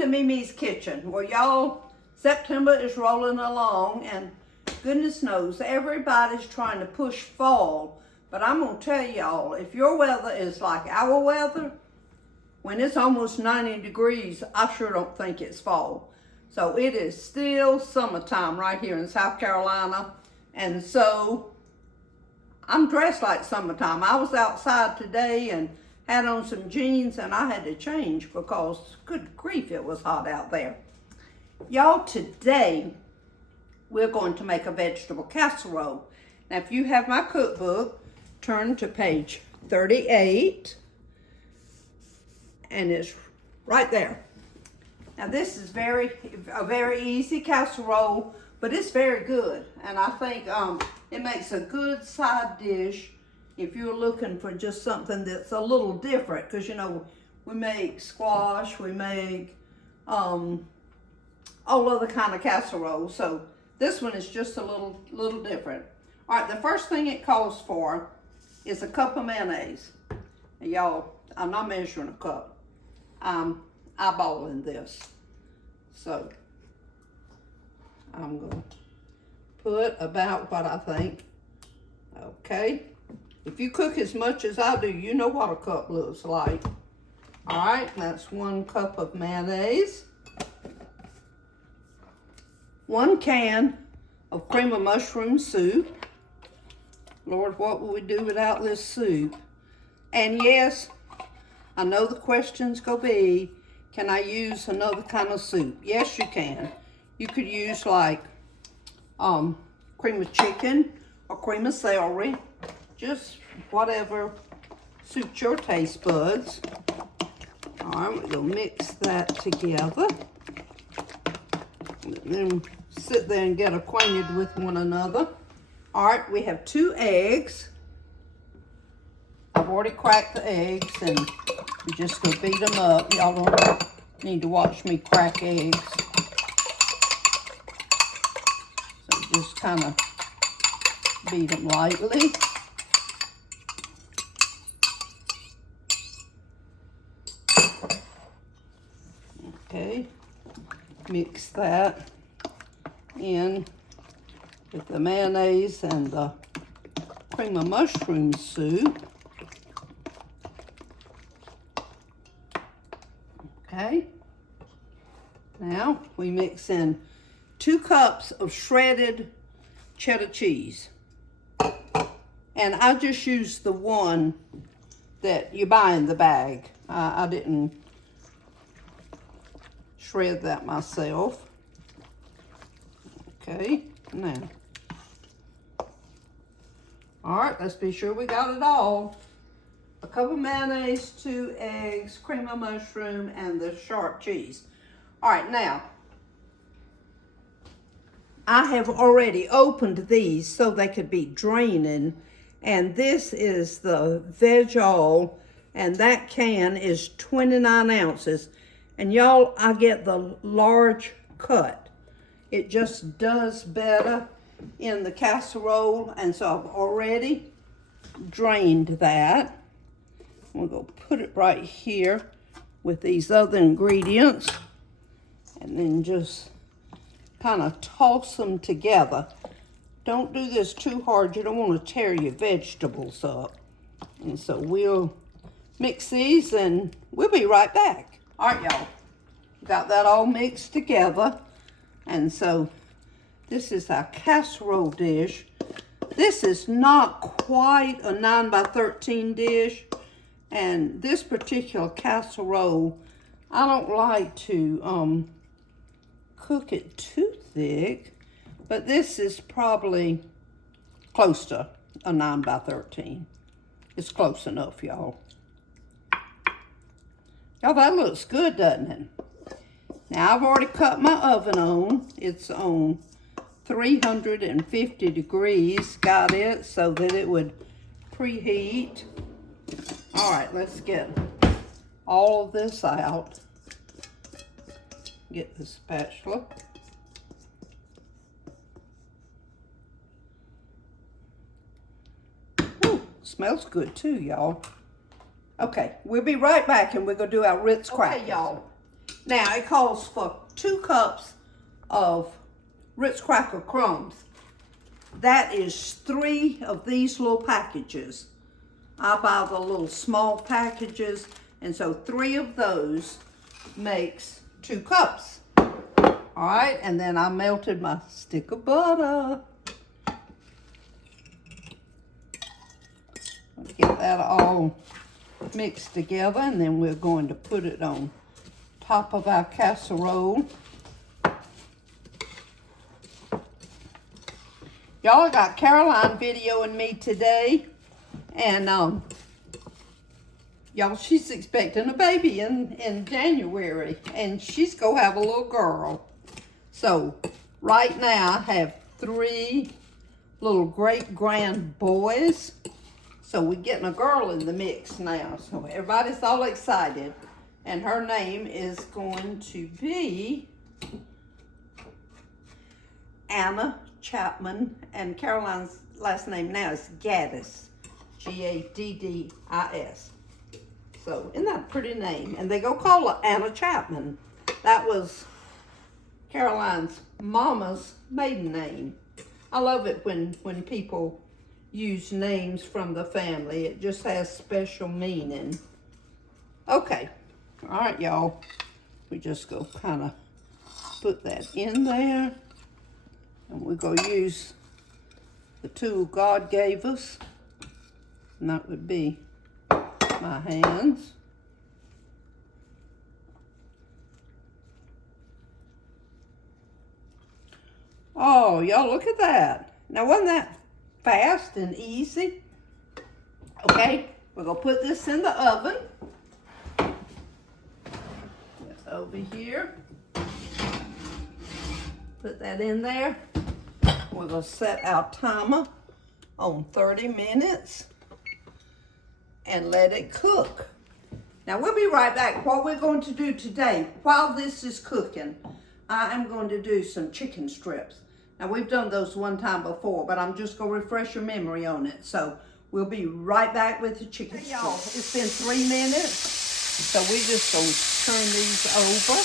to MeMe's Kitchen. Well, y'all, September is rolling along, and goodness knows everybody's trying to push fall. But I'm going to tell y'all, if your weather is like our weather, when it's almost 90 degrees, I sure don't think it's fall. So it is still summertime right here in South Carolina. And so I'm dressed like summertime. I was outside today and had on some jeans, and I had to change because, good grief, it was hot out there. Y'all, today we're going to make a vegetable casserole. Now, if you have my cookbook, turn to page 38, and it's right there. Now, this is a very easy casserole, but it's very good, and I think it makes a good side dish if you're looking for just something that's a little different, because you know we make squash, we make all other kind of casseroles, so this one is just a little different. All right, the first thing it calls for is a cup of mayonnaise. And y'all, I'm not measuring a cup. I'm eyeballing this. So I'm going to put about what I think. Okay. If you cook as much as I do, you know what a cup looks like. All right, that's 1 cup of mayonnaise. 1 can of cream of mushroom soup. Lord, what would we do without this soup? And yes, I know the question's gonna be, can I use another kind of soup? Yes, you can. You could use like cream of chicken or cream of celery, just whatever suits your taste buds. All right, we're gonna mix that together. And then sit there and get acquainted with one another. All right, we have 2 eggs. I've already cracked the eggs, and we're just gonna beat them up. Y'all don't need to watch me crack eggs. So just kind of beat them lightly. Okay, mix that in with the mayonnaise and the cream of mushroom soup. Okay, now we mix in 2 cups of shredded cheddar cheese. And I just used the one that you buy in the bag. I didn't shred that myself. Okay, now. All right, let's be sure we got it all. A cup of mayonnaise, 2 eggs, cream of mushroom, and the sharp cheese. All right, now, I have already opened these so they could be draining. And this is the veg oil, and that can is 29 ounces. And y'all, I get the large cut. It just does better in the casserole, and so I've already drained that. We're going to put it right here with these other ingredients, and then just kind of toss them together. Don't do this too hard. You don't want to tear your vegetables up. And so we'll mix these, and we'll be right back. All right, y'all. Got that all mixed together. And so this is our casserole dish. This is not quite a 9 by 13 dish. And this particular casserole, I don't like to cook it too thick, but this is probably close to a 9 by 13. It's close enough, y'all. Y'all, that looks good, doesn't it? Now, I've already cut my oven on. It's on 350 degrees. Got it so that it would preheat. All right, let's get all of this out. Get the spatula. Ooh, smells good too, y'all. Okay, we'll be right back, and we're gonna do our Ritz crackers. Okay, y'all. Now it calls for 2 cups of Ritz Cracker crumbs. That is 3 of these little packages. I buy the little small packages, and so 3 of those makes 2 cups. All right, and then I melted my stick of butter. Get that all mixed together, and then we're going to put it on top of our casserole. Y'all, I got Caroline videoing me today, and y'all, she's expecting a baby in January, and she's gonna have a little girl. So right now I have 3 little great grand boys. So we're getting a girl in the mix now. So everybody's all excited. And her name is going to be Anna Chapman. And Caroline's last name now is Gaddis. Gaddis. So isn't that a pretty name? And they go call her Anna Chapman. That was Caroline's mama's maiden name. I love it when people use names from the family. It just has special meaning. Okay. All right, y'all. We just go kind of put that in there. And we're going to use the tool God gave us. And that would be my hands. Oh, y'all, look at that. Now, wasn't that fast and easy? Okay, we're gonna put this in the oven. It's over here. Put that in there. We're gonna set our timer on 30 minutes and let it cook. Now we'll be right back. What we're going to do today, while this is cooking, I am going to do some chicken strips. Now we've done those one time before, but I'm just gonna refresh your memory on it. So we'll be right back with the chicken strips. Y'all, it's been 3 minutes, so we just gonna turn these over.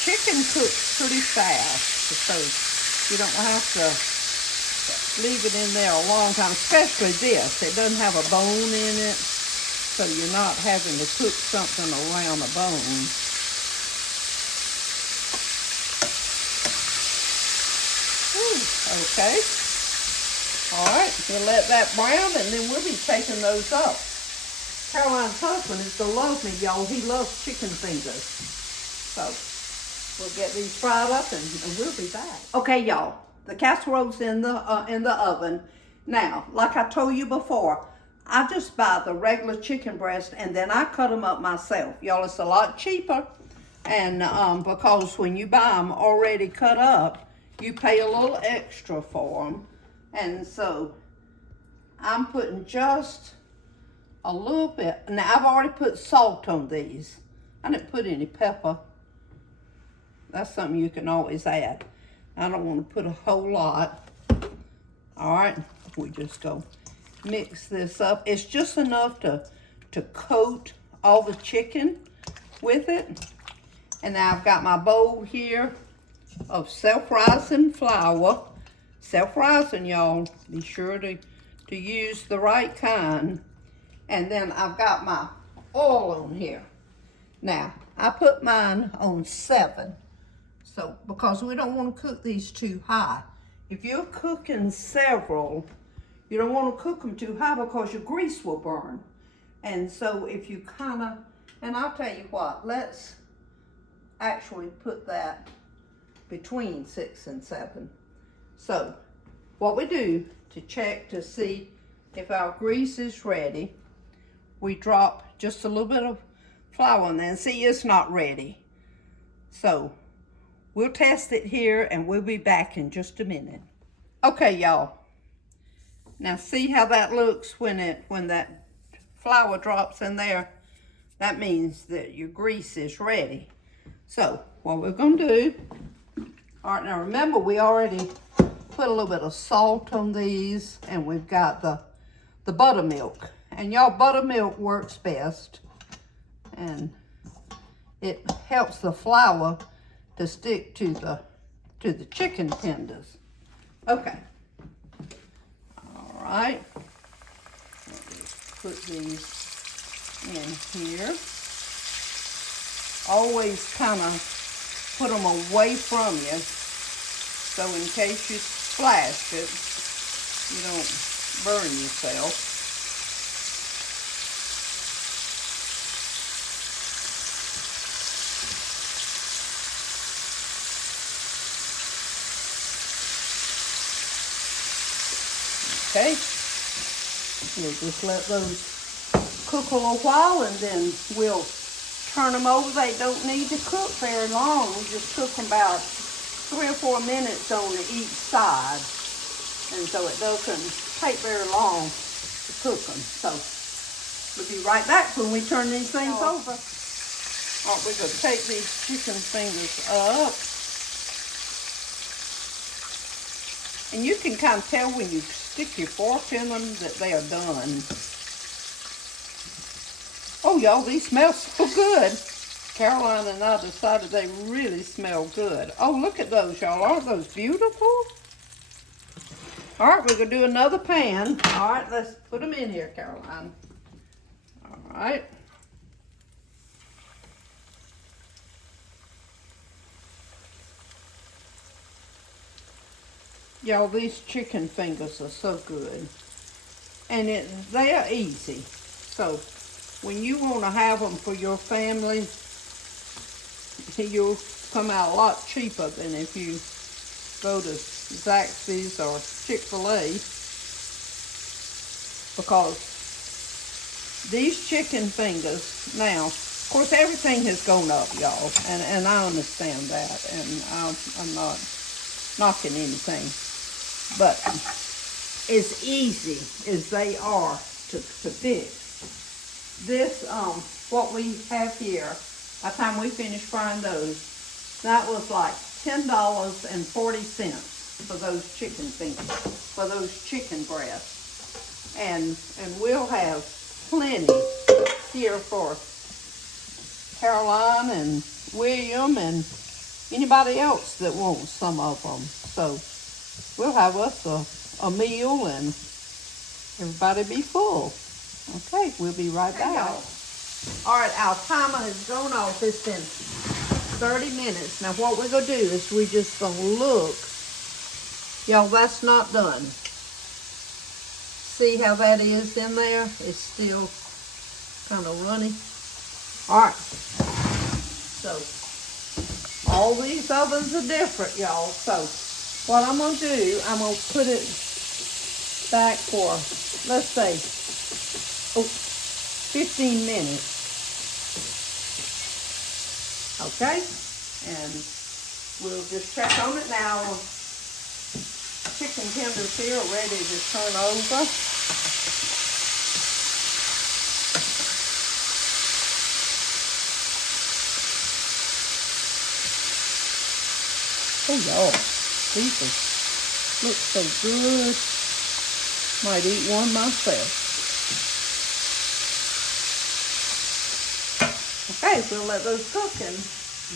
Chicken cooks pretty fast, so you don't have to leave it in there a long time, especially this. It doesn't have a bone in it, so you're not having to cook something around a bone. Okay. All right, we'll let that brown, and then we'll be taking those up. Caroline's husband is gonna love me, y'all. He loves chicken fingers. So we'll get these fried up, and we'll be back. Okay, y'all. The casserole's in the oven. Now, like I told you before, I just buy the regular chicken breast, and then I cut them up myself. Y'all, it's a lot cheaper, and because when you buy them already cut up, you pay a little extra for them. And so I'm putting just a little bit. Now I've already put salt on these. I didn't put any pepper. That's something you can always add. I don't want to put a whole lot. All right, we just go mix this up. It's just enough to coat all the chicken with it. And now I've got my bowl here of self-rising flour. Self-rising, y'all. Be sure to use the right kind. And then I've got my oil on here. Now, I put mine on 7. So, because we don't want to cook these too high. If you're cooking several, you don't want to cook them too high because your grease will burn. And so if you kind of, and I'll tell you what, let's actually put that between 6 and 7. So what we do to check to see if our grease is ready, we drop just a little bit of flour in there and see it's not ready. So we'll test it here and we'll be back in just a minute. Okay, y'all. Now see how that looks when that flour drops in there? That means that your grease is ready. So what we're gonna do, all right, now remember we already put a little bit of salt on these, and we've got the buttermilk. And y'all, buttermilk works best. And it helps the flour to stick to the chicken tenders. Okay. All right. Put these in here. Always kind of put them away from you, so in case you splash it, you don't burn yourself. Okay, we'll just let those cook a little while, and then we'll turn them over. They don't need to cook very long. We just cook them about 3 or 4 minutes on each side, and so it doesn't take very long to cook them. So we'll be right back when we turn these things over. All right, we're going to take these chicken fingers up. And you can kind of tell when you stick your fork in them that they are done. Oh, y'all, these smell so good. Caroline and I decided they really smell good. Oh, look at those, y'all. Aren't those beautiful? All right, we're going to do another pan. All right, let's put them in here, Caroline. All right. Y'all, these chicken fingers are so good. And they are easy. So when you want to have them for your family, you'll come out a lot cheaper than if you go to Zaxby's or Chick-fil-A, because these chicken fingers, now, of course, everything has gone up, y'all, and I understand that, and I'm not knocking anything, but as easy as they are to fix, this, what we have here, by the time we finish frying those, that was like $10.40 for those chicken fingers, for those chicken breasts. And we'll have plenty here for Caroline and William and anybody else that wants some of them. So we'll have us a meal and everybody be full. Okay, we'll be right back. All right, our timer has gone off. It's been 30 minutes. Now what we're going to do is we just going to look. Y'all, that's not done. See how that is in there? It's still kind of runny. All right. So all these ovens are different, y'all. So what I'm going to do, I'm going to put it back for, let's say, 15 minutes. Okay? And we'll just check on it now. Chicken tenders here are ready to turn over. Oh, y'all, these look so good. Might eat one myself. Okay, we'll let those cook and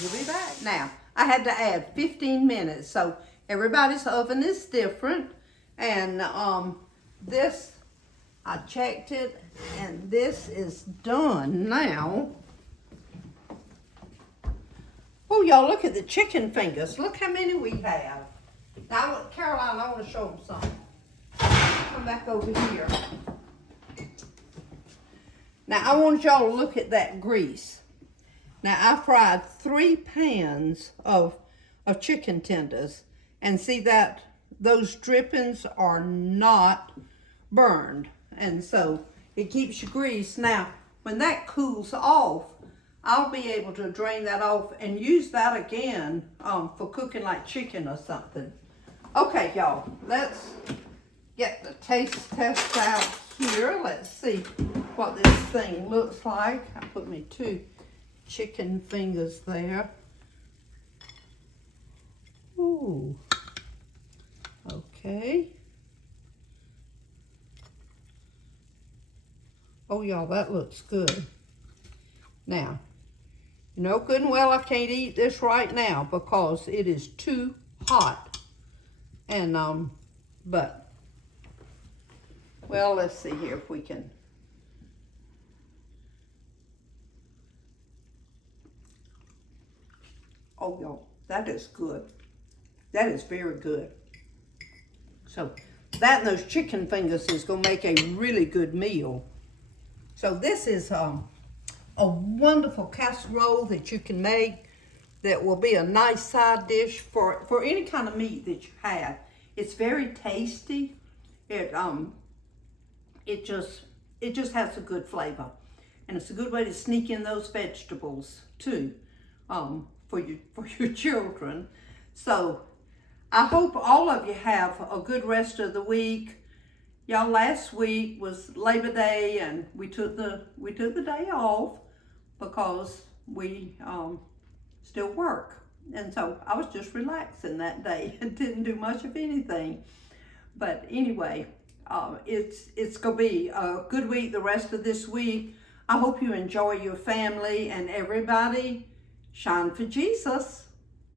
we'll be back. Now, I had to add 15 minutes, so everybody's oven is different. And this, I checked it, and this is done now. Oh, y'all, look at the chicken fingers. Look how many we have. Now, Caroline, I want to show them something. Come back over here. Now, I want y'all to look at that grease. Now, I fried 3 pans of chicken tenders, and see that those drippings are not burned, and so it keeps your grease. Now, when that cools off, I'll be able to drain that off and use that again for cooking like chicken or something. Okay, y'all, let's get the taste test out here. Let's see what this thing looks like. I put me 2 chicken fingers there. Ooh. Okay. Oh, y'all, that looks good. Now, You know good and well I can't eat this right now because it is too hot. And, but, well, let's see here if we can. Oh, y'all, that is good. That is very good. So, that and those chicken fingers is going to make a really good meal. So, this is a wonderful casserole that you can make that will be a nice side dish for any kind of meat that you have. It's very tasty. It just has a good flavor, and it's a good way to sneak in those vegetables too, for your children. So I hope all of you have a good rest of the week. Y'all, last week was Labor Day, and we took the day off because we still work, and so I was just relaxing that day and didn't do much of anything. But anyway, it's gonna be a good week the rest of this week. I hope you enjoy your family, and everybody shine for Jesus.